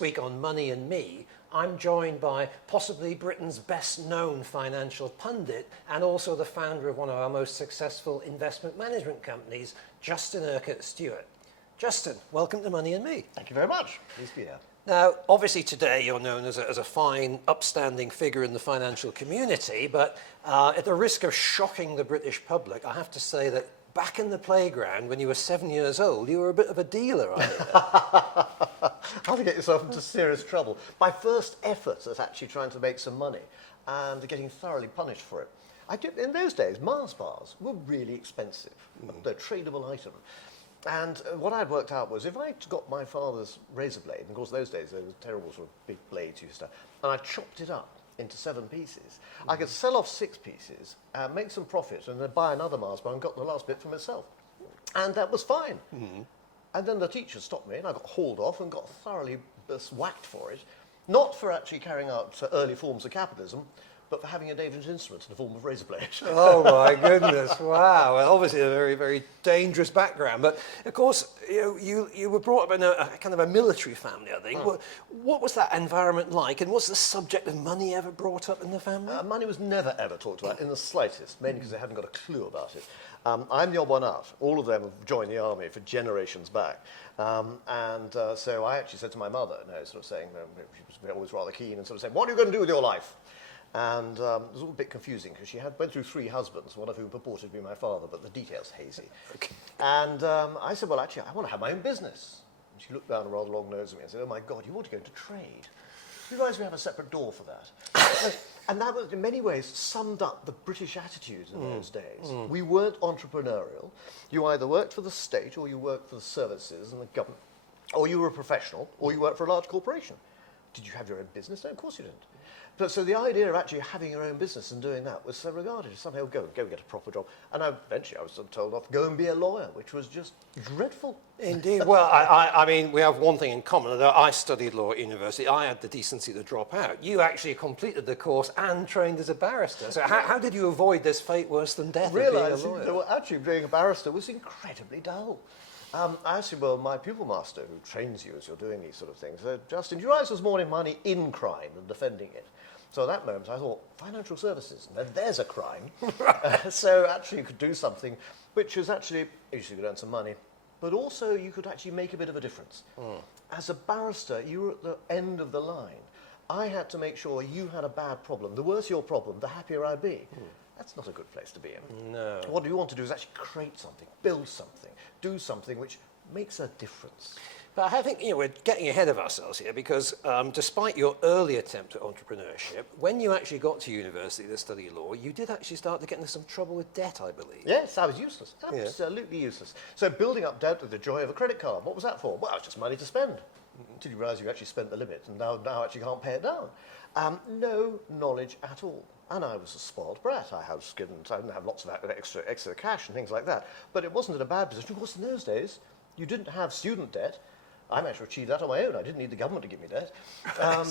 This week on Money and Me, I'm joined by possibly Britain's best-known financial pundit and also the founder of one of our most successful investment management companies, Justin Urquhart Stewart. Justin, welcome to Money and Me. Thank you very much. Pleased to be here. Now, obviously today you're known as a fine, upstanding figure in the financial community, but at the risk of shocking the British public, I have to say that back in the playground when you were 7 years old, you were a bit of a dealer, I hear. How to get yourself into serious trouble. My first effort at actually trying to make some money and getting thoroughly punished for it. In those days, Mars bars were really expensive. They're a tradable item. And what I'd worked out was if I got my father's razor blade, and of course those days there were terrible sort of big blades used to, and I chopped it up into 7 pieces, I could sell off 6 pieces, make some profit, and then buy another Mars bar and got the last bit for myself. And that was fine. And then the teacher stopped me, and I got hauled off and got thoroughly whacked for it, not for actually carrying out early forms of capitalism, but for having a dangerous instrument in the form of razor blade. Oh my goodness! Wow. Well, obviously a very, very dangerous background. But of course, you were brought up in a kind of a military family, I think. What was that environment like? And was the subject of money ever brought up in the family? Money was never ever talked about in the slightest, mainly because they hadn't got a clue about it. I'm the odd one out. All of them have joined the army for generations back. So I actually said to my mother, sort of saying, she was always rather keen, and sort of saying, what are you going to do with your life? And it was all a bit confusing because she went through 3 husbands, one of whom purported to be my father, but the details hazy. Okay. And I said, well, actually, I want to have my own business. And she looked down a rather long nose at me and said, oh my God, you want to go into trade? You realise we have a separate door for that? And that was, in many ways, summed up the British attitude in those days. We weren't entrepreneurial. You either worked for the state or you worked for the services and the government, or you were a professional, or you worked for a large corporation. Did you have your own business? No, of course you didn't. But so the idea of actually having your own business and doing that was so regarded as somehow go get a proper job. And eventually I was told off, go and be a lawyer, which was just dreadful. Indeed. Well, I mean, we have one thing in common. Although I studied law at university, I had the decency to drop out. You actually completed the course and trained as a barrister. So how did you avoid this fate worse than death of being a lawyer? That actually being a barrister was incredibly dull. I said, well, my pupil master, who trains you as you're doing these sort of things, said, Justin, do you realise there's more in money in crime than defending it? So at that moment, I thought, financial services, there's a crime. So actually you could do something which is actually, you could earn some money, but also you could actually make a bit of a difference. As a barrister, you were at the end of the line. I had to make sure you had a bad problem. The worse your problem, the happier I'd be. That's not a good place to be in. No. What you want to do is actually create something, build something, do something which makes a difference. But I think we're getting ahead of ourselves here because despite your early attempt at entrepreneurship, when you actually got to university to study law, you did actually start to get into some trouble with debt, I believe. Yes, I was useless, absolutely useless. So building up debt with the joy of a credit card, what was that for? Well, it's just money to spend. Until you realise you actually spent the limit and now actually can't pay it down. No knowledge at all. And I was a spoiled brat. I didn't have lots of extra cash and things like that. But it wasn't in a bad position. Of course, in those days, you didn't have student debt. I managed to achieve that on my own. I didn't need the government to give me debt.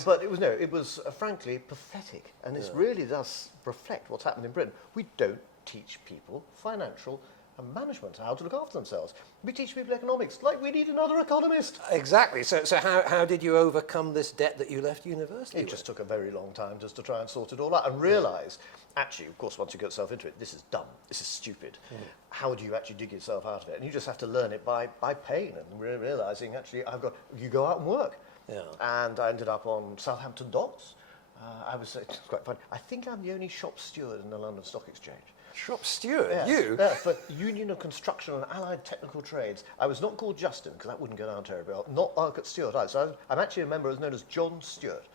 But it was frankly pathetic. And this really does reflect what's happened in Britain. We don't teach people financial and management, how to look after themselves. We teach people economics, like we need another economist. Exactly. So how did you overcome this debt that you left university It just took a very long time just to try and sort it all out and realise, actually, of course, once you get yourself into it, this is dumb, this is stupid. How do you actually dig yourself out of it? And you just have to learn it by pain and realising, actually, you go out and work. Yeah. And I ended up on Southampton docks. It's quite funny. I think I'm the only shop steward in the London Stock Exchange. Shop steward? Yes. You? Yeah, for Union of Construction and Allied Technical Trades. I was not called Justin, because that wouldn't go down terribly well. Not Urquhart Stewart either. So I'm actually a member known as John Stewart.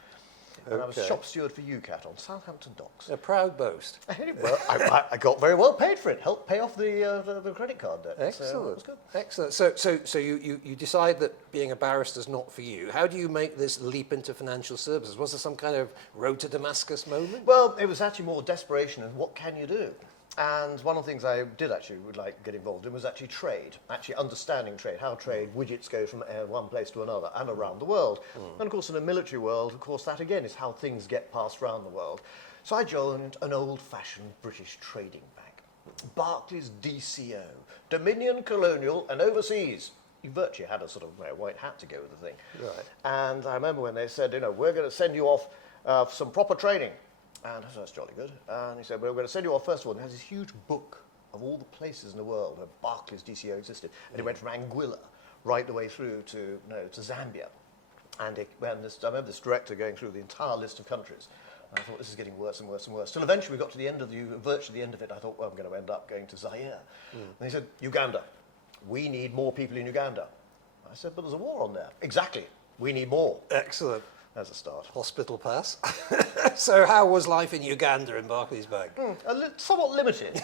And I was shop steward for UCAT on Southampton docks. A proud boast. Well, I got very well paid for it. Helped pay off the credit card debt. Excellent. So it was good. Excellent. So you decide that being a barrister is not for you. How do you make this leap into financial services? Was there some kind of road to Damascus moment? Well, it was actually more desperation and what can you do? And one of the things I did actually would like get involved in was actually trade, actually understanding trade, how trade widgets go from one place to another and around the world. And of course in a military world, of course that again is how things get passed around the world. So I joined an old-fashioned British trading bank, Barclays DCO, Dominion, Colonial and Overseas. you virtually had a sort of white hat to go with the thing. Right. And I remember when they said, we're going to send you off for some proper training. And I said, that's jolly good. And he said, well, we're going to send you off first of all. And he has this huge book of all the places in the world where Barclays DCO existed. And it went from Anguilla right the way through to Zambia. And I remember this director going through the entire list of countries. And I thought, this is getting worse and worse and worse. Till eventually we got to the end of virtually the end of it. I thought, well, I'm going to end up going to Zaire. And he said, Uganda. We need more people in Uganda. I said, but there's a war on there. Exactly. We need more. Excellent. As a start. Hospital pass. So how was life in Uganda in Barclays Bank? Somewhat limited.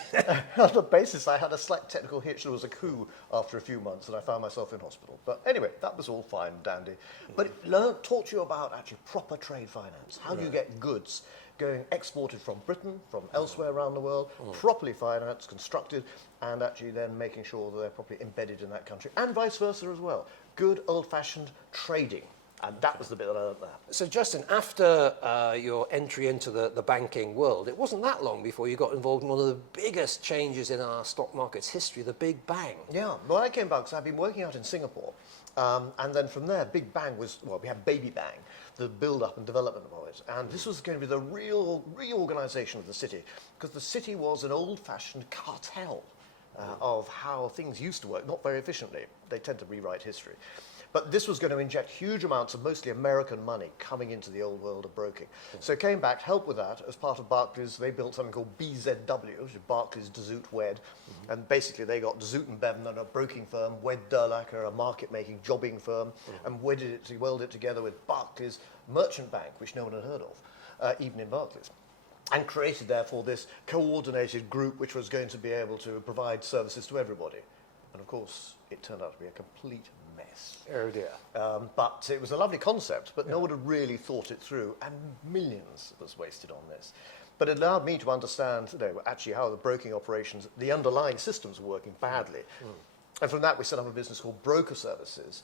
On the basis I had a slight technical hitch. There was a coup after a few months and I found myself in hospital. But anyway, that was all fine and dandy. But it taught you about actually proper trade finance. How do you get goods going exported from Britain, from elsewhere around the world, properly financed, constructed, and actually then making sure that they're properly embedded in that country, and vice versa as well. Good old-fashioned trading. And that was the bit that I learned there. So, Justin, after your entry into the banking world, it wasn't that long before you got involved in one of the biggest changes in our stock market's history, the Big Bang. Yeah, well, I came back because I'd been working out in Singapore. And then from there, Big Bang was, we had Baby Bang, the build-up and development of it. And this was going to be the real reorganization of the city, because the city was an old-fashioned cartel of how things used to work, not very efficiently. They tend to rewrite history. But this was going to inject huge amounts of mostly American money coming into the old world of broking. So came back, helped with that. As part of Barclays, they built something called BZW, which is Barclays de Zoet Wed. And basically they got de Zoet and Bevan, a broking firm, Wed Durlacher, a market-making jobbing firm, and welded it together with Barclays Merchant Bank, which no one had heard of, even in Barclays. And created, therefore, this coordinated group which was going to be able to provide services to everybody. And of course, it turned out to be a complete mess. Oh dear. But it was a lovely concept, but no one had really thought it through, and millions was wasted on this. But it allowed me to understand actually how the broking operations, the underlying systems were working badly. And from that, we set up a business called Broker Services,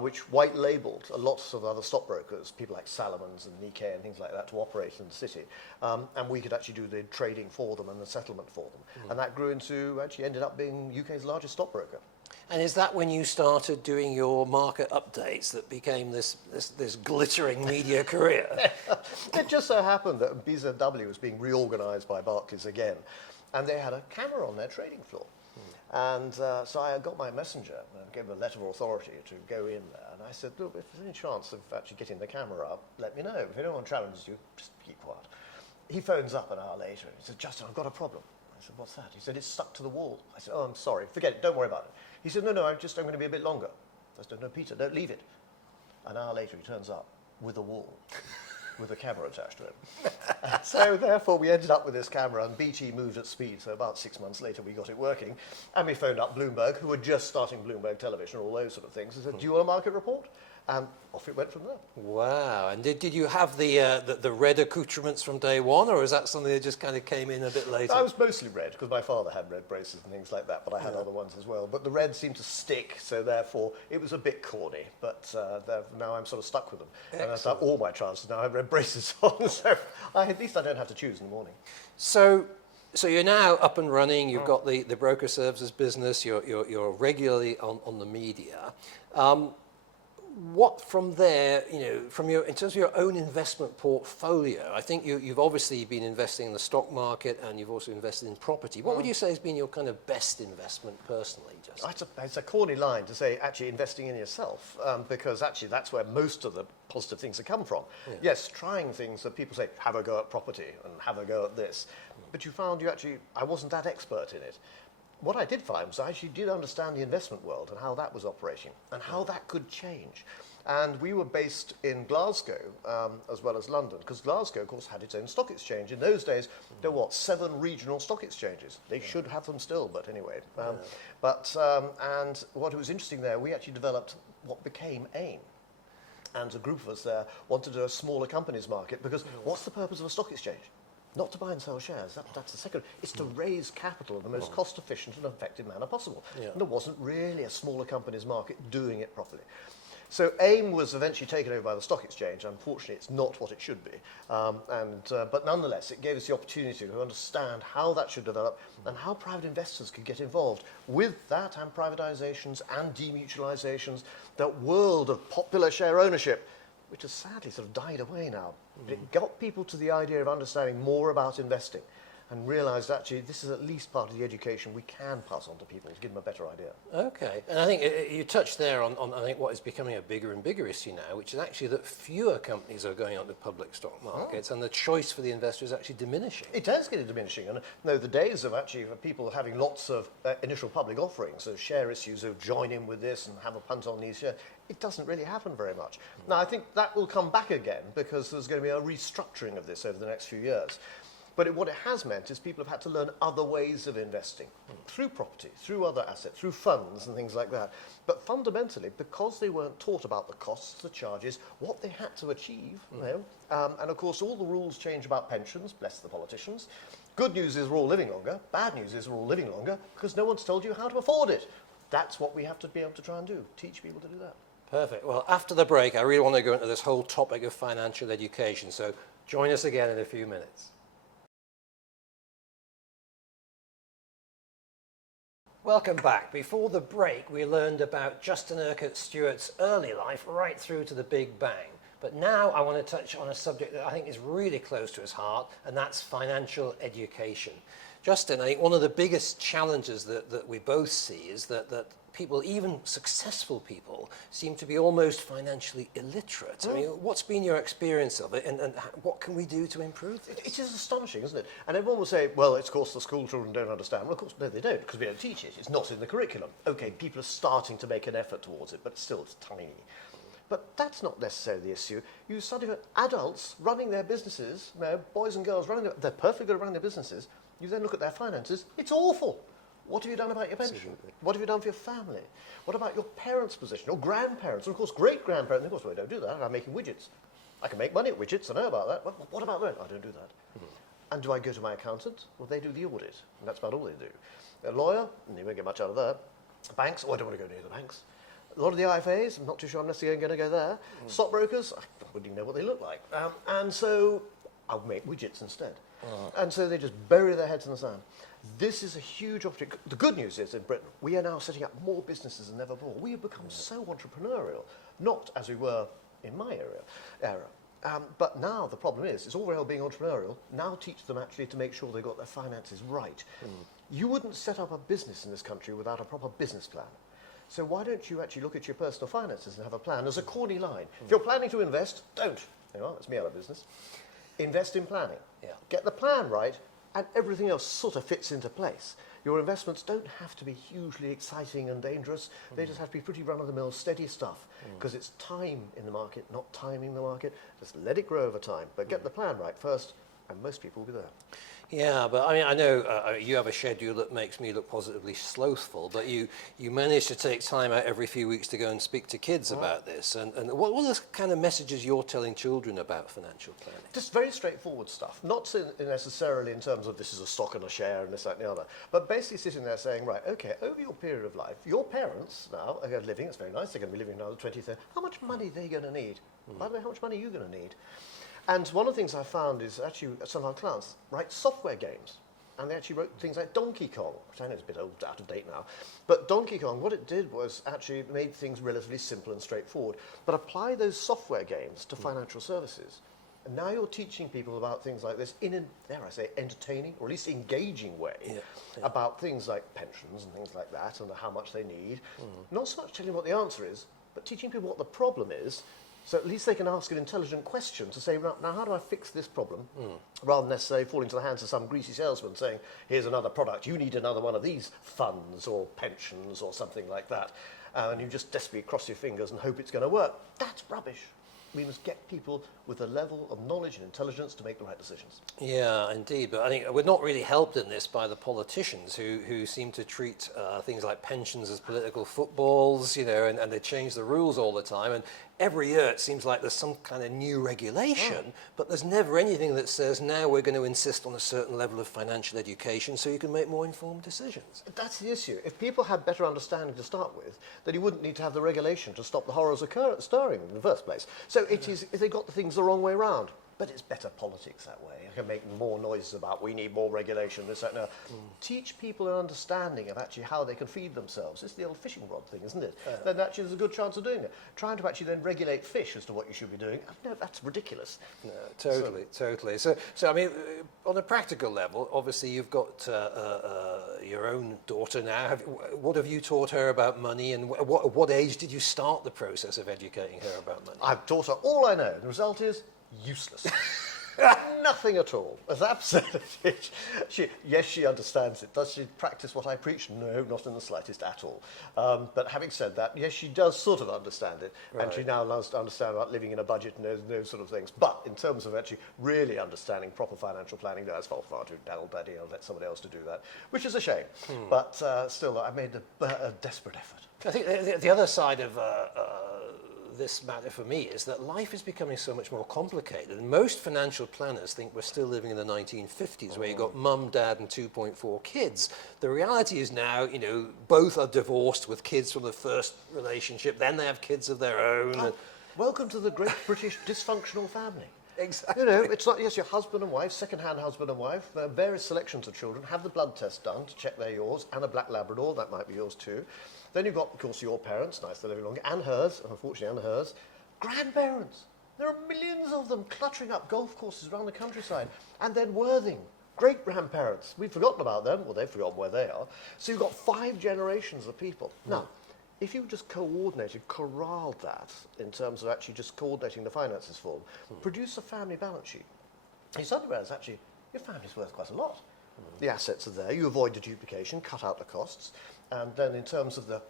which white-labelled lots of other stockbrokers, people like Salomons and Nikkei and things like that, to operate in the city. And we could actually do the trading for them and the settlement for them. And that grew into, actually ended up being UK's largest stockbroker. And is that when you started doing your market updates that became this glittering media career? It just so happened that BZW was being reorganised by Barclays again. And they had a camera on their trading floor. And so I got my messenger and gave him a letter of authority to go in there. And I said, look, if there's any chance of actually getting the camera up, let me know. If anyone challenges you, just keep quiet. He phones up an hour later and he said, Justin, I've got a problem. I said, what's that? He said, it's stuck to the wall. I said, oh, I'm sorry. Forget it. Don't worry about it. He said, no, I'm going to be a bit longer. I said, no, Peter, don't leave it. An hour later, he turns up with a wall, with a camera attached to it. So therefore, we ended up with this camera, and BT moved at speed. So about 6 months later, we got it working. And we phoned up Bloomberg, who were just starting Bloomberg Television, all those sort of things, and said, do you want a market report? And off it went from there. Wow. And did you have the red accoutrements from day one, or is that something that just kind of came in a bit later? I was mostly red, because my father had red braces and things like that, but I had other ones as well. But the red seemed to stick, so therefore it was a bit corny. But now I'm sort of stuck with them. Excellent. And that's how all my chances now have red braces on, so at least I don't have to choose in the morning. So you're now up and running. You've got the broker services business. You're regularly on the media. What from there, in terms of your own investment portfolio, I think you've obviously been investing in the stock market and you've also invested in property. What would you say has been your kind of best investment personally, Justin? It's a corny line to say actually investing in yourself, because actually that's where most of the positive things have come from. Yeah. Yes, trying things that people say, have a go at property and have a go at this. But you found I wasn't that expert in it. What I did find was I actually did understand the investment world and how that was operating and how that could change. And we were based in Glasgow as well as London, because Glasgow, of course, had its own stock exchange. In those days, there were 7 regional stock exchanges. They should have them still, but anyway. And what was interesting there, we actually developed what became Aimee. And a group of us there wanted to do a smaller companies market, because what's the purpose of a stock exchange? Not to buy and sell shares, that's the second. It's to raise capital in the most cost-efficient and effective manner possible. Yeah. And there wasn't really a smaller companies market doing it properly. So AIM was eventually taken over by the stock exchange. Unfortunately, it's not what it should be. But nonetheless, it gave us the opportunity to understand how that should develop and how private investors could get involved with that and privatizations and demutualizations, that world of popular share ownership, which has sadly sort of died away now. But it got people to the idea of understanding more about investing and realised actually this is at least part of the education we can pass on to people to give them a better idea. Okay, and I think you touched there on I think what is becoming a bigger and bigger issue now, which is actually that fewer companies are going onto public stock markets, and the choice for the investor is actually diminishing. It is getting diminishing, and the days of actually people having lots of initial public offerings, so share issues who join in with this and have a punt on these shares, it doesn't really happen very much. Now I think that will come back again because there's going to be a restructuring of this over the next few years. But what it has meant is people have had to learn other ways of investing, through property, through other assets, through funds and things like that. But fundamentally, because they weren't taught about the costs, the charges, what they had to achieve, and of course all the rules change about pensions, bless the politicians. Good news is we're all living longer. Bad news is we're all living longer because no one's told you how to afford it. That's what we have to be able to try and do, teach people to do that. Perfect. Well, after the break, I really want to go into this whole topic of financial education. So join us again in a few minutes. Welcome back. Before the break, we learned about Justin Urquhart Stewart's early life right through to the Big Bang. But now I want to touch on a subject that I think is really close to his heart, and that's financial education. Justin, I think one of the biggest challenges that we both see is that people, even successful people, seem to be almost financially illiterate. I mean, what's been your experience of it, and what can we do to improve this? It is astonishing, isn't it? And everyone will say, well, it's of course the school children don't understand. Well, of course, no, they don't, because we don't teach it. It's not in the curriculum. Okay, people are starting to make an effort towards it, but still it's tiny. But that's not necessarily the issue. You study adults running their businesses, boys and girls they're perfectly good at running their businesses. You then look at their finances, it's awful. What have you done about your pension? Absolutely. What have you done for your family? What about your parents' position, your grandparents, and of course great-grandparents? Of course, well, I don't do that. I'm making widgets. I can make money at widgets, I know about that. What about them? I don't do that. And do I go to my accountant? Well, they do the audit, and that's about all they do. A lawyer, you won't get much out of that. Banks, I don't want to go near the banks. A lot of the IFAs, I'm not too sure I'm necessarily going to go there. Stockbrokers, I wouldn't even know what they look like. And so I'll make widgets instead. And so they just bury their heads in the sand. This is a huge opportunity. The good news is in Britain, we are now setting up more businesses than ever before. We have become so entrepreneurial, not as we were in my era. But now the problem is, it's all very well being entrepreneurial. Now teach them actually to make sure they've got their finances right. You wouldn't set up a business in this country without a proper business plan. So why don't you actually look at your personal finances and have a plan? As a corny line, if you're planning to invest, don't. That's me out of business. Invest in planning. Yeah. Get the plan right, and everything else sort of fits into place. Your investments don't have to be hugely exciting and dangerous. They just have to be pretty run-of-the-mill, steady stuff, because it's time in the market, not timing the market. Just let it grow over time, but get the plan right first, and most people will be there. Yeah, but I mean, I know you have a schedule that makes me look positively slothful, but you manage to take time out every few weeks to go and speak to kids about this. And what are the kind of messages you're telling children about financial planning? Just very straightforward stuff, not necessarily in terms of this is a stock and a share and this, that and the other, but basically sitting there saying, right, okay, over your period of life, your parents now are living, it's very nice, they're going to be living another 20, 30, how much money are they going to need? By the way, how much money are you going to need? And one of the things I found is actually some of our clients write software games. And they actually wrote things like Donkey Kong, which I know is a bit old, out of date now. But Donkey Kong, what it did was actually made things relatively simple and straightforward. But apply those software games to financial services. And now you're teaching people about things like this in dare I say, entertaining, or at least engaging way, about things like pensions and things like that, and how much they need. Not so much telling them what the answer is, but teaching people what the problem is, so at least they can ask an intelligent question to say, now how do I fix this problem? Rather than necessarily fall into the hands of some greasy salesman saying, here's another product, you need another one of these funds or pensions or something like that. And you just desperately cross your fingers and hope it's going to work. That's rubbish. We must get people with a level of knowledge and intelligence to make the right decisions. Yeah, indeed. But I think we're not really helped in this by the politicians who seem to treat things like pensions as political footballs, and they change the rules all the time. And every year it seems like there's some kind of new regulation, but there's never anything that says now we're going to insist on a certain level of financial education so you can make more informed decisions. That's the issue. If people had better understanding to start with, then you wouldn't need to have the regulation to stop the horrors stirring in the first place. So it is, they got the things the wrong way round. But it's better politics that way. You can make more noises about we need more regulation, this, that, no. Teach people an understanding of actually how they can feed themselves. It's the old fishing rod thing, isn't it? Then actually there's a good chance of doing it. Trying to actually then regulate fish as to what you should be doing, no, that's ridiculous. No, totally. So I mean, on a practical level, obviously you've got your own daughter now. What have you taught her about money, and what age did you start the process of educating her about money? I've taught her all I know. The result is useless. Nothing at all. As absolutely. Yes, she understands it. Does she practice what I preach? No, not in the slightest at all. But having said that, yes, she does sort of understand it. Right. And she now learns to understand about living in a budget and those sort of things. But in terms of actually really understanding proper financial planning, that's far too daddle-daddy. I'll let somebody else to do that, which is a shame. But still, I made a desperate effort. I think the other side of this matter for me is that life is becoming so much more complicated. And most financial planners think we're still living in the 1950s, where you got mum, dad, and 2.4 kids. The reality is now, you know, both are divorced with kids from the first relationship, then they have kids of their own. Oh, welcome to the great British dysfunctional family. Exactly. You know, it's not, yes, your husband and wife, second-hand husband and wife, various selections of children, have the blood test done to check they're yours, and a black Labrador, that might be yours too. Then you've got, of course, your parents, nice they're living longer, and hers, unfortunately, and hers. Grandparents. There are millions of them cluttering up golf courses around the countryside. And then Worthing, great-grandparents. We've forgotten about them, well, they've forgotten where they are. So you've got 5 generations of people. Now, if you just coordinated, corralled that in terms of actually just coordinating the finances for them, produce a family balance sheet, you suddenly realize actually your family's worth quite a lot. The assets are there, you avoid the duplication, cut out the costs, and then in terms of the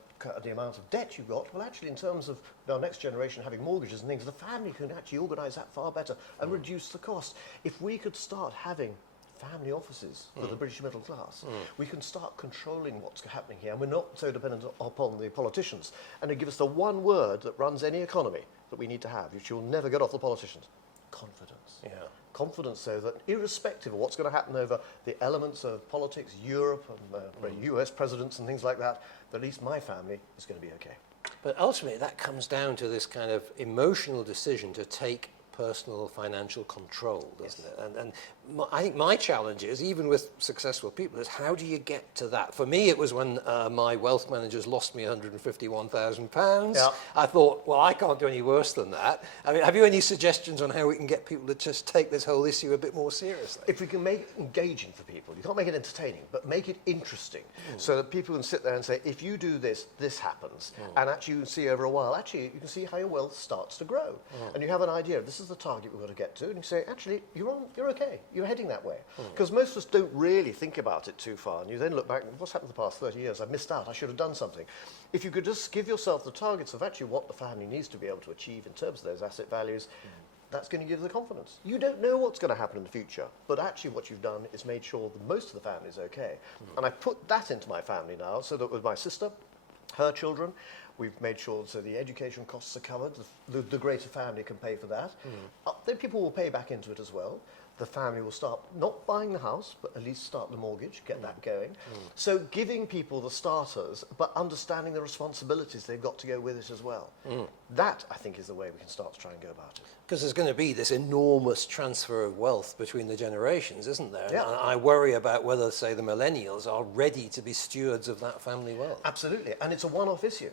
amount of debt you've got, well actually in terms of our next generation having mortgages and things, the family can actually organise that far better and reduce the cost. If we could start having family offices for the British middle class, we can start controlling what's happening here, and we're not so dependent upon the politicians. And it gives us the one word that runs any economy that we need to have, which you'll never get off the politicians: confidence. Yeah. Confidence, so that irrespective of what's going to happen over the elements of politics, Europe and US presidents and things like that, at least my family is going to be okay. But ultimately that comes down to this kind of emotional decision to take personal financial control, doesn't it? And I think my challenge is, even with successful people, is how do you get to that? For me, it was when my wealth managers lost me £151,000. Yeah. I thought, well, I can't do any worse than that. I mean, have you any suggestions on how we can get people to just take this whole issue a bit more seriously? If we can make it engaging for people, you can't make it entertaining, but make it interesting, so that people can sit there and say, if you do this, this happens. And actually you can see over a while, actually you can see how your wealth starts to grow. And you have an idea of this is the target we've got to get to, and you say, actually, you're okay, you're heading that way. Because most of us don't really think about it too far, and you then look back, what's happened the past 30 years? I missed out, I should have done something. If you could just give yourself the targets of actually what the family needs to be able to achieve in terms of those asset values, that's going to give the confidence. You don't know what's going to happen in the future, but actually what you've done is made sure that most of the family is okay. And I put that into my family now, so that with my sister, her children, we've made sure so the education costs are covered, the greater family can pay for that. Then people will pay back into it as well. The family will start not buying the house, but at least start the mortgage, get that going. So giving people the starters, but understanding the responsibilities they've got to go with it as well. That, I think, is the way we can start to try and go about it. Because there's going to be this enormous transfer of wealth between the generations, isn't there? Yeah. And I worry about whether, say, the millennials are ready to be stewards of that family wealth. Absolutely, and it's a one-off issue.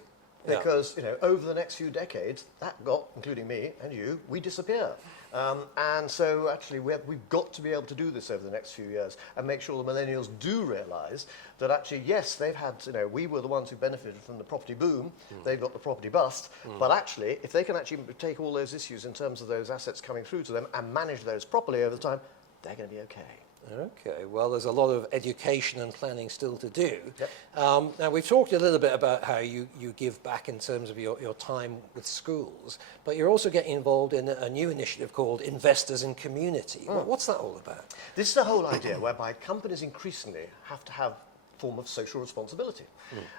Because, you know, over the next few decades, that got, including me and you, we disappear. And so actually we've got to be able to do this over the next few years and make sure the millennials do realise that actually, yes, they've had, you know, we were the ones who benefited from the property boom, they've got the property bust, but actually, if they can actually take all those issues in terms of those assets coming through to them and manage those properly over the time, they're going to be okay. Okay, well, there's a lot of education and planning still to do. Yep. Now, we've talked a little bit about how you give back in terms of your time with schools, but you're also getting involved in a new initiative called Investors in Community. What's that all about? This is the whole idea whereby companies increasingly have to have form of social responsibility.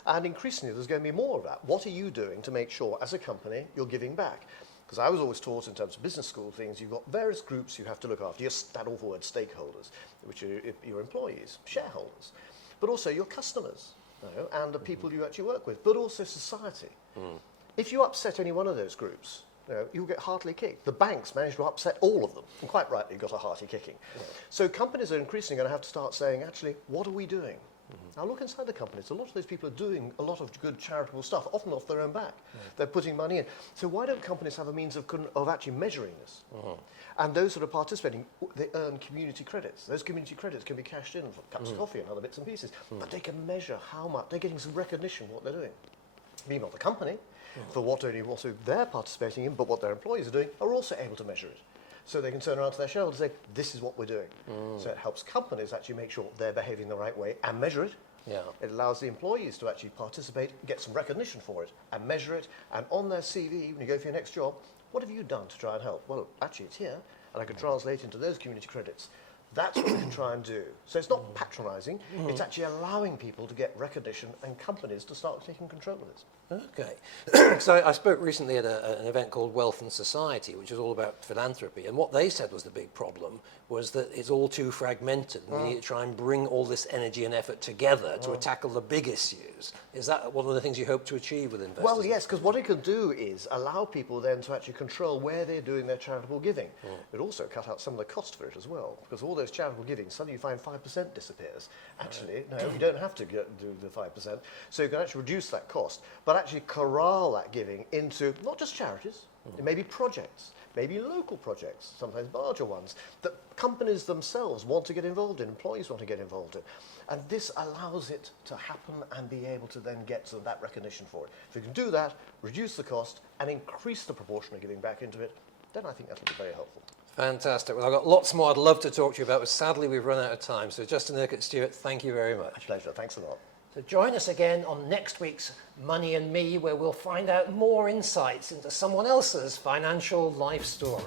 And increasingly, there's going to be more of that. What are you doing to make sure, as a company, you're giving back? Because I was always taught in terms of business school things, you've got various groups you have to look after. That awful word, stakeholders, which are your employees, shareholders, but also your customers, and the people you actually work with, but also society. If you upset any one of those groups, you'll get heartily kicked. The banks managed to upset all of them, and quite rightly got a hearty kicking. So companies are increasingly going to have to start saying, actually, what are we doing? Now look inside the companies. A lot of those people are doing a lot of good charitable stuff, often off their own back. They're putting money in. So why don't companies have a means of actually measuring this? And those that are participating, they earn community credits. Those community credits can be cashed in for cups of coffee and other bits and pieces. But they can measure how much, they're getting some recognition for what they're doing. Meanwhile, the company, for what only also they're participating in, but what their employees are doing, are also able to measure it. So they can turn around to their shareholders and say, this is what we're doing. So it helps companies actually make sure they're behaving the right way and measure it. It allows the employees to actually participate, get some recognition for it, and measure it. And on their CV, when you go for your next job, what have you done to try and help? Well, actually, it's here, and I can translate into those community credits. That's what we can try and do. So it's not patronising, it's actually allowing people to get recognition and companies to start taking control of this. Okay. So I spoke recently at an event called Wealth and Society, which is all about philanthropy. And what they said was the big problem was that it's all too fragmented. And we need to try and bring all this energy and effort together to tackle the big issues. Is that one of the things you hope to achieve with investors? Well, yes, because what it can do is allow people then to actually control where they're doing their charitable giving. It also cut out some of the cost for it as well, because all those charitable giving, suddenly you find 5% disappears. Actually, no, you don't have to do the 5%. So you can actually reduce that cost, but actually corral that giving into not just charities, it may be projects, maybe local projects, sometimes larger ones, that companies themselves want to get involved in, employees want to get involved in. And this allows it to happen and be able to then get some of that recognition for it. If you can do that, reduce the cost, and increase the proportion of giving back into it, then I think that'll be very helpful. Fantastic. Well, I've got lots more I'd love to talk to you about, but sadly we've run out of time. So Justin Urquhart Stewart, thank you very much. My pleasure. Thanks a lot. So join us again on next week's Money and Me, where we'll find out more insights into someone else's financial life story.